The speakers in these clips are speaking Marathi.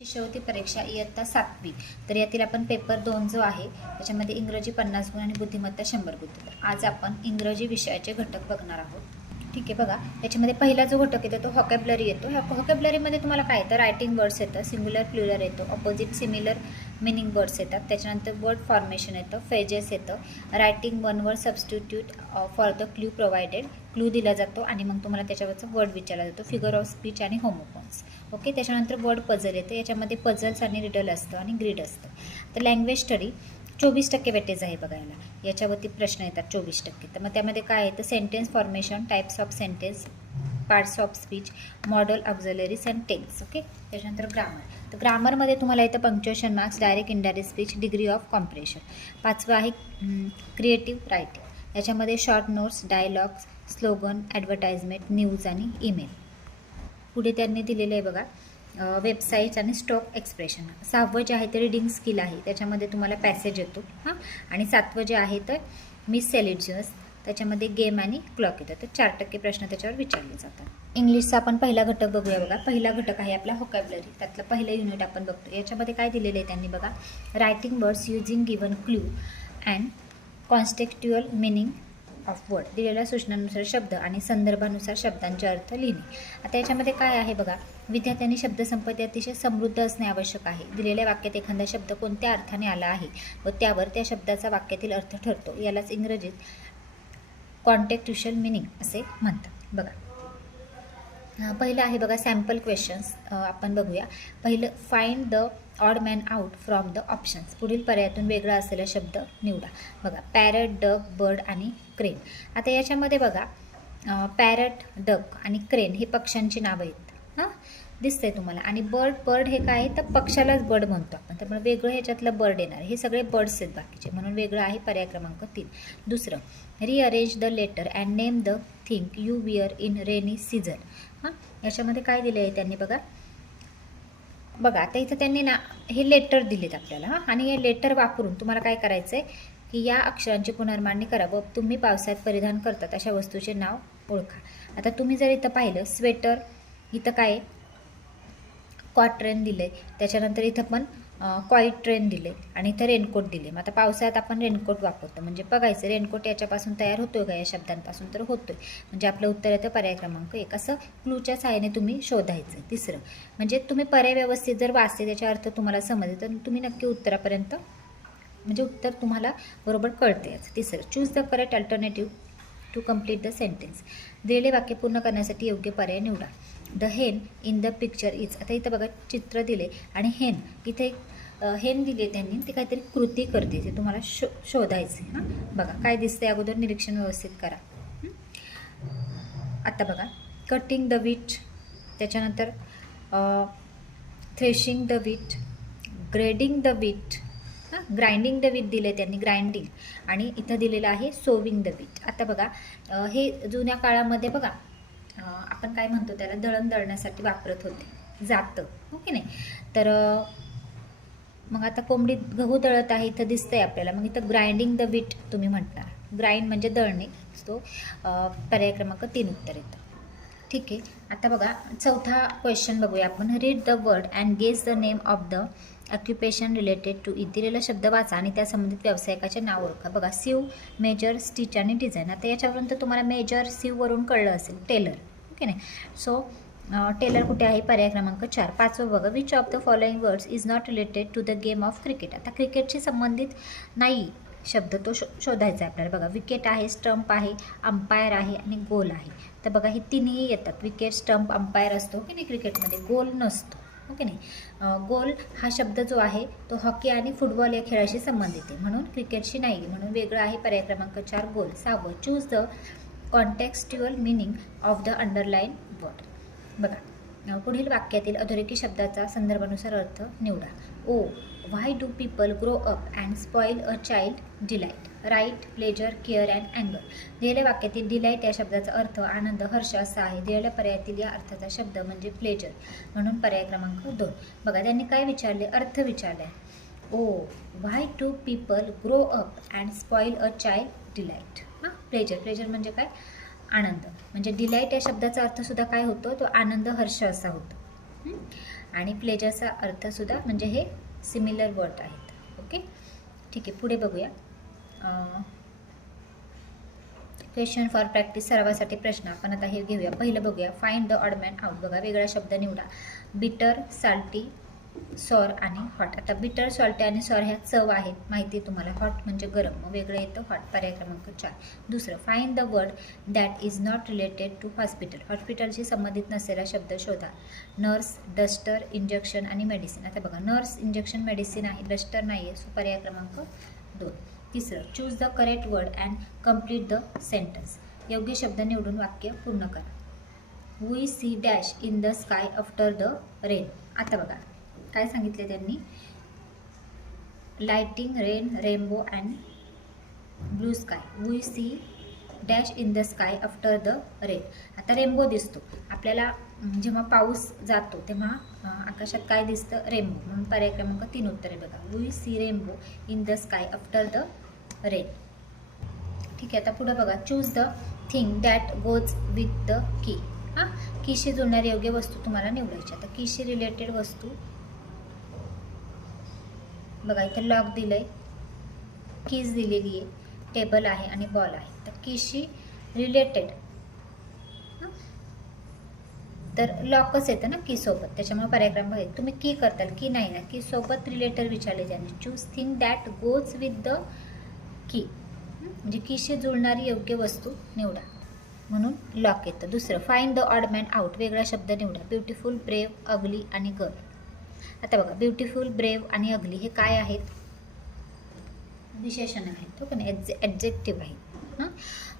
शिष्यवृत्ती परीक्षा इयत्ता 7वी। तर यातील आपण पेपर 2 जो आहे त्याच्यामध्ये इंग्रजी 50 गुण आणि बुद्धिमत्ता 100 गुण. तर आज आपण इंग्रजी विषयाचे घटक बघणार आहोत. ठीक आहे, बघा त्याच्यामध्ये पहिला जो घटक येतो तो व्होकॅब्युलरी येतो. ह्या व्होकॅब्युलरीमध्ये तुम्हाला काय येतं, रायटिंग वर्ड्स येतं, सिंग्युलर प्लुरल येतो, ऑपोजिट सिमिलर मिनिंग वर्ड्स येतात. त्याच्यानंतर वर्ड फॉर्मेशन येतं, फ्रेजेस येतं, writing one word substitute for the clue provided, clue दिला जातो आणि मग तुम्हाला त्याच्यावरचा वर्ड विचारला जातो, फिगर ऑफ स्पीच आणि होमोफॉन्स. ओके, त्याच्यानंतर वर्ड पझल येतं, याच्यामध्ये पझल्स आणि रिडल असतं आणि ग्रीड असतं. तर लँग्वेज स्टडी 24% वेटेज आहे बघायला, याच्यावरती प्रश्न येतात 24%. तर मग त्यामध्ये काय येतं, sentence formation, types of sentence, parts of speech, modal, auxiliaries and tense. Okay, त्याच्यानंतर ग्रामर. तर ग्रामरमध्ये तुम्हाला येतं punctuation marks, direct indirect speech, degree of comparison. 5वं आहे क्रिएटिव्ह रायटिंग, याच्यामध्ये short notes, dialogues, slogan, advertisement, news आणि ईमेल. पुढे त्यांनी दिलेलं आहे बघा वेबसाईट्स आणि स्टॉक एक्सप्रेशन. 6वं जे आहे ते रीडिंग स्किल आहे, त्याच्यामध्ये तुम्हाला पॅसेज येतो हां. आणि 7वं जे आहे तर मिस सेलिजियस, त्याच्यामध्ये गेम आणि क्लॉक येतं. तर 4% प्रश्न त्याच्यावर विचारले जातात. इंग्लिशचा आपण पहिला घटक बघूया बघा. पहिला घटक आहे आपला व्होकॅब्युलरी, त्यातलं पहिलं युनिट आपण बघतो. याच्यामध्ये काय दिलेलं आहे त्यांनी बघा, writing words using given clue and contextual meaning of word. दिलेल्या सूचनांनुसार शब्द आणि संदर्भानुसार शब्दांचे अर्थ लिहिणे. आता याच्यामध्ये काय आहे बघा, विद्यार्थ्यांनी शब्दसंपत्ती अतिशय समृद्ध असणे आवश्यक आहे. दिलेल्या वाक्यात एखादा शब्द कोणत्या अर्थाने आला आहे व त्यावर त्या शब्दाचा वाक्यातील अर्थ ठरतो, यालाच इंग्रजीत कॉन्टेक्स्च्युअल मिनिंग असे म्हणतात. बघा पहिलं आहे बघा सॅम्पल क्वेश्चन्स, आपण बघूया. पहिलं, find the odd man out from the options. पुढील पर्यायातून वेगळा असलेला शब्द निवडा. बघा पॅरट, डक, बर्ड आणि क्रेन. आता याच्यामध्ये बघा पॅरट, डक आणि क्रेन हे पक्ष्यांची नावं आहेत हां, दिसतंय तुम्हाला. आणि बर्ड हे काय आहे, तर पक्षालाच बर्ड म्हणतो आपण, त्यामुळे वेगळं ह्याच्यातलं बर्ड येणार. हे सगळे बर्ड्स आहेत बाकीचे, म्हणून वेगळं आहे पर्याय क्रमांक 3. दुसरं, rearrange the letter and name the thing you wear in rainy season. हां, याच्यामध्ये काय दिलं आहे त्यांनी बघा आता इथं त्यांनी ना हे लेटर दिलेत आपल्याला हां. आणि हे लेटर वापरून तुम्हाला काय करायचं आहे की या अक्षरांची पुनर्मांडणी करा व तुम्ही पावसाळ्यात परिधान करतात अशा वस्तूचे नाव ओळखा. आता तुम्ही जर इथं पाहिलं स्वेटर, इथं काय कॉट्रेन दिले, त्याच्यानंतर इथं पण क्वाईट ट्रेन दिले आणि इथं रेनकोट दिले. मग आता पावसाळ्यात आपण रेनकोट वापरतो, म्हणजे बघायचं रेनकोट याच्यापासून तयार होतोय का, या शब्दांपासून, तर होतोय, म्हणजे आपलं उत्तर येतं पर्याय क्रमांक 1. असं क्लूच्या सहाय्याने तुम्ही शोधायचं. तिसरं, म्हणजे तुम्ही पर्याय व्यवस्थित जर वाचते, त्याचा अर्थ तुम्हाला समजते, तर तुम्ही नक्की उत्तरापर्यंत, म्हणजे उत्तर तुम्हाला बरोबर कळतेच. तिसरं, choose the correct alternative to complete the sentence. दिलेले वाक्य पूर्ण करण्यासाठी योग्य पर्याय निवडा. द हेन इन द पिक्चर इज. आता इथं बघा चित्र दिले आणि हेन, इथे हेन दिले त्यांनी, ते काहीतरी कृती करते, ते तुम्हाला शोधायचे हां. बघा काय दिसते, अगोदर निरीक्षण व्यवस्थित करा. आता बघा कटिंग द वीट, त्याच्यानंतर threshing the wheat, grading the wheat हां, ग्राइंडिंग द वीट दिले त्यांनी, ग्राइंडिंग. आणि इथं दिलेलं आहे सोविंग द वीट. आता बघा हे जुन्या काळामध्ये बघा आपण काय म्हणतो त्याला, दळण दळण्यासाठी वापरत होते, जातं ओके नाही. तर मग आता कोंबडी गहू दळत आहे, इथं दिसतंय आपल्याला, मग इथं ग्राइंडिंग द वीट तुम्ही म्हणणार. ग्राइंड म्हणजे दळणे, तो पर्याय क्रमांक 3 उत्तर येतं. ठीक आहे, आता बघा चौथा क्वेश्चन बघूया आपण. Read the word and guess the name of the occupation related to it. दिलेला शब्द वाचा आणि त्या संबंधित व्यावसायिकाचे नाव ओळखा. बघा सीव, मेजर, स्टिच आणि डिझाईन. आता याच्यावरून तर तुम्हाला मेजर सीववरून कळलं असेल, टेलर ओके नाही. सो टेलर कुठे आहे, पर्याय क्रमांक 4. 5वं बघा, which of the following words is not related to the game of cricket. आता क्रिकेटशी संबंधित नाही शब्द, तो शोधायचा आहे आपल्याला. बघा विकेट आहे, स्टंप आहे, अंपायर आहे आणि गोल आहे. तर बघा हे तिन्ही येतात, विकेट, स्टंप, अंपायर असतो की नाही क्रिकेटमध्ये, गोल नसतो ओके नाही. गोल हा शब्द जो आहे तो हॉकी आणि फुटबॉल या खेळाशी संबंधित आहे, म्हणून क्रिकेटशी नाही, म्हणून वेगळं आहे पर्याय क्रमांक 4 गोल. 6वं, choose the contextual meaning of the underline word. बघा पुढील वाक्यातील अधोरेखित शब्दाचा संदर्भानुसार अर्थ निवडा. O, why do people grow up and spoil a child delight. Right, pleasure, care and अँगर. दिलेल्या वाक्यातील डिलाईट या शब्दाचा अर्थ आनंद, हर्ष असा आहे. दिलेल्या पर्यायातील या अर्थाचा शब्द म्हणजे प्लेजर, म्हणून पर्याय क्रमांक 2. बघा त्यांनी काय विचारले, अर्थ विचारले. O, why do people grow up and spoil a child delight. हां, प्लेजर म्हणजे काय, आनंद. म्हणजे डिलाईट या शब्दाचा अर्थसुद्धा काय होतो, तो आनंद, हर्ष असा होतो. आणि प्लेजरचा अर्थसुद्धा म्हणजे हे सिमिलर वर्ड आहेत. ओके, ठीक आहे. पुढे बघूया. क्वेश्चन फॉर प्रॅक्टिस, सरावासाठी प्रश्न. आपण आता हे घेऊया. पहिलं बघूया. Find the odd man out. बघा, वेगळा शब्द निवडा. बिटर, साल्टी, सॉर आणि हॉट. आता बिटर, सॉल्टी आणि सॉर ह्या चव आहेत, माहिती आहे तुम्हाला. हॉट म्हणजे गरम, मग वेगळं येतं हॉट. पर्याय क्रमांक 4. दुसरं, find the word that is not related to hospital. हॉस्पिटलशी संबंधित नसलेला शब्द शोधा. नर्स, डस्टर, इंजेक्शन आणि मेडिसिन. आता बघा, नर्स, इंजेक्शन, मेडिसिन आहे, डस्टर नाही आहे, सो पर्याय क्रमांक 2. तिसरं, choose the correct word and complete the sentence. योग्य शब्द निवडून वाक्य पूर्ण करा. We see dash in the sky after the rain. आता बघा काय सांगितले त्यांनी. Lighting, rain, rainbow and blue sky. We see dash in the sky after the rain. आता रेनबो दिसतो आपल्याला. जेव्हा पाऊस जातो तेव्हा आकाशात काय दिसतं? रेनबो. म्हणून पर्याय क्रमांक 3 उत्तर आहे बघा. We see rainbow in the sky after the rain. ठीक आहे. आता पुढं बघा. Choose the thing that goes with the key. हां, कीशी जोडणारी योग्य वस्तू तुम्हाला निवडायची. आता कीशी रिलेटेड वस्तू बघा, इथं लॉक दिलंय, कीज दिलेली आहे, टेबल आहे आणि बॉल आहे. तर कीशी रिलेटेड तर लॉकच येतं ना की सोबत, त्याच्यामुळे पर्याय क्रमांक 1. तुम्ही की करताल, की नाही ना, की सोबत रिलेटेड विचारले त्यांनी. Choose thing that goes with the की, म्हणजे कीशी जुळणारी योग्य वस्तू निवडा, म्हणून लॉक येतं. दुसरं, find the odd man out. वेगळा शब्द निवडा. ब्युटिफुल, ब्रेव, अगली आणि गर्ल. आता बघा, ब्युटिफुल, ब्रेव आणि अगली हे काय आहेत? विशेषण आहेत, हो का नाही, ॲडजेक्टिव्ह आहेत. हां,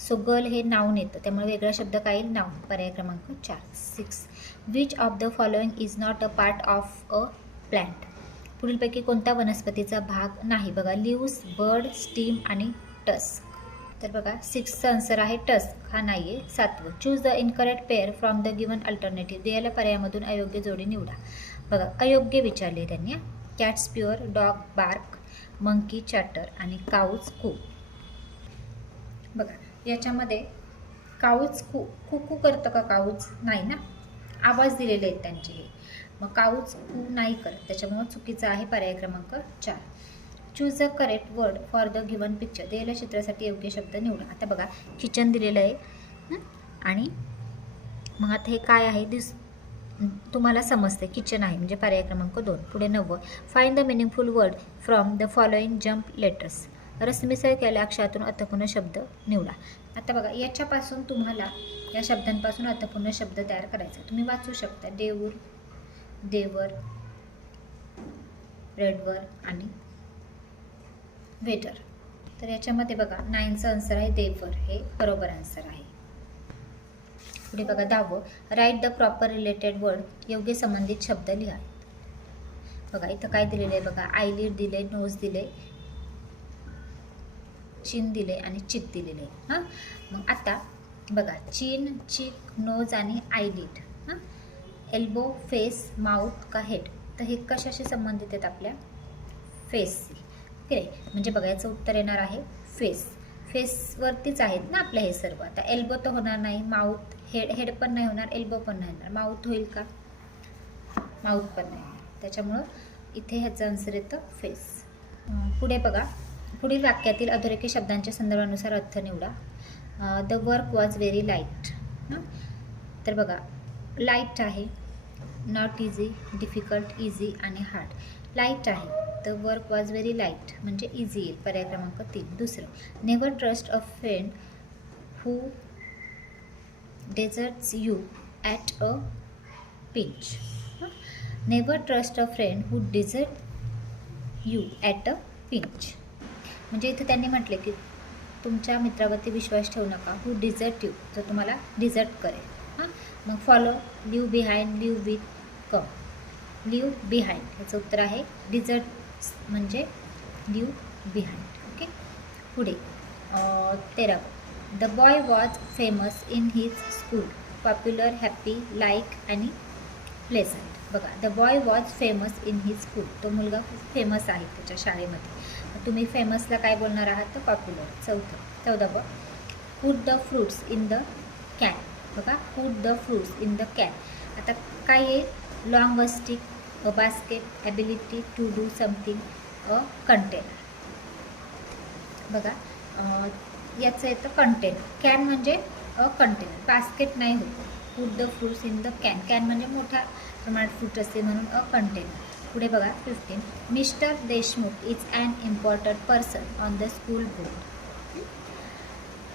सो गर्ल हे नाऊन येतं, त्यामुळे वेगळा शब्द काय येईल? नाऊन. पर्याय क्रमांक 4. 6, which of the following is not a part of a plant. पुढीलपैकी कोणता वनस्पतीचा भाग नाही? बघा, लिव्स, बर्ड, स्टीम आणि टस्क. तर बघा 6चा आन्सर आहे टस्क, हा नाही आहे. 7वं, choose the incorrect pair from the given alternative. दिलेल्या पर्यायामधून अयोग्य जोडी निवडा. बघा, अयोग्य विचारले त्यांनी. Cats purr, dog bark, monkey chatter आणि काऊज कू. बघा, याच्यामध्ये काऊज कू कू करतं का? काऊज नाही ना, आवाज दिलेले आहेत त्यांचे हे, मग काऊज कू नाही करत, त्याच्यामुळे चुकीचा आहे. पर्याय क्रमांक 4. Choose the correct word for the given picture. दिलेल्या चित्रासाठी योग्य शब्द निवडा. आता बघा, किचन दिलेलं आहे आणि मग आता हे काय आहे तुम्हाला समजते, किचन आहे म्हणजे पर्याय क्रमांक 2. पुढे 9, find the meaningful word from the following jumbled letters. रसमिसळ केलेल्या अक्षरातून अर्थपूर्ण शब्द निवडा. आता बघा, याच्यापासून तुम्हाला या शब्दांपासून अर्थपूर्ण शब्द तयार करायचा. तुम्ही वाचू शकता. देऊर, देवर, रेडवर आणि वेटर. तर याच्यामध्ये बघा 9चा आन्सर आहे देवर, हे बरोबर आन्सर आहे. पुढे बघा 10, write the proper related word. योग्य संबंधित शब्द लिहा. बघा, इथं काय दिलेलं आहे बघा, आयलिड दिले, नोज दिले, चिन दिले आणि चिक दिलेले आहे. हां, मग आता बघा, चिन, चिक, नोज आणि आयलिड. हां, एल्बो, फेस, माउथ का हेड. तर हे कशाशी संबंधित आहेत? आपल्या फेसशी. ओके, म्हणजे बघा याचं उत्तर येणार आहे फेस. फेसवरतीच आहेत ना आपल्या हे सर्व. आता एल्बो तर होणार नाही, माउथ, हेड पण नाही होणार, एल्बो पण नाही होणार. माउथ होईल का? माउथ पण नाही होणार, त्याच्यामुळं इथे ह्याचं आन्सर येतं फेस. पुढे बघा, पुढील वाक्यातील अधोरेखित शब्दांच्या संदर्भानुसार अर्थ निवडा. The work was very light. तर बघा, लाईट आहे, नॉट इझी, डिफिकल्ट, इझी आणि हार्ड. लाईट आहे, the work was very light म्हणजे इझी येईल. पर्याय क्रमांक 3. दुसरं, never trust a friend who desserts you at a pinch. Never trust a friend who dessert you at a pinch. म्हणजे इथे त्यांनी म्हटले की तुमच्या मित्रावरती विश्वास ठेवू नका, हू डिझर्ट यू, जो तुम्हाला डिझर्ट करेल. हां, मग follow, leave behind, leave with, come. Leave behind ह्याचं उत्तर आहे डिझर्ट म्हणजे लिव्ह बिहाइंड. ओके, पुढे 13, the boy was famous in his school, popular, happy, like आणि प्लेझंट. बघा, the boy was famous in his school, तो मुलगा फेमस आहे त्याच्या शाळेमध्ये. तुम्ही फेमसला काय बोलणार आहात? तर popular. 14, put the fruits in the can. बघा, put the fruits in the can. आता काय आहे? Long stick, a basket, ability to do something, a container. बघा याचं येतं कंटेनर. कॅन म्हणजे अ कंटेनर. बास्केट नाही होत. Put the fruits in the can. Can म्हणजे मोठ्या प्रमाणात फ्रूट असते म्हणून अ कंटेनर. पुढे बघा 15. Mister Deshmukh is an important person on the school board.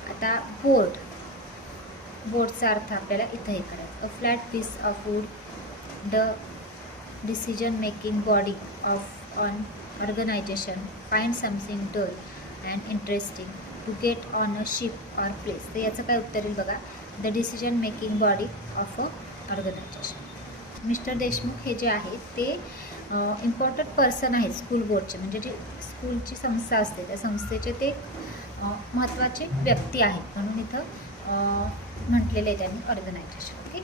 आता बोर्डचा अर्थ आपल्याला इथं हे करायचं. A flat piece of wood, the decision making body of on organisation, find something dull and interesting, to get on a ship or place. तर याचं काय उत्तर येईल बघा. The decision making body of a organisation. Mister Deshmukh हे जे आहेत ते इम्पॉर्टंट पर्सन आहेत स्कूल बोर्डचे, म्हणजे जे स्कूलची संस्था असते त्या संस्थेचे ते महत्त्वाचे व्यक्ती आहेत म्हणून इथं म्हटलेलं आहे त्यांनी ऑर्गनायझेशन. ओके.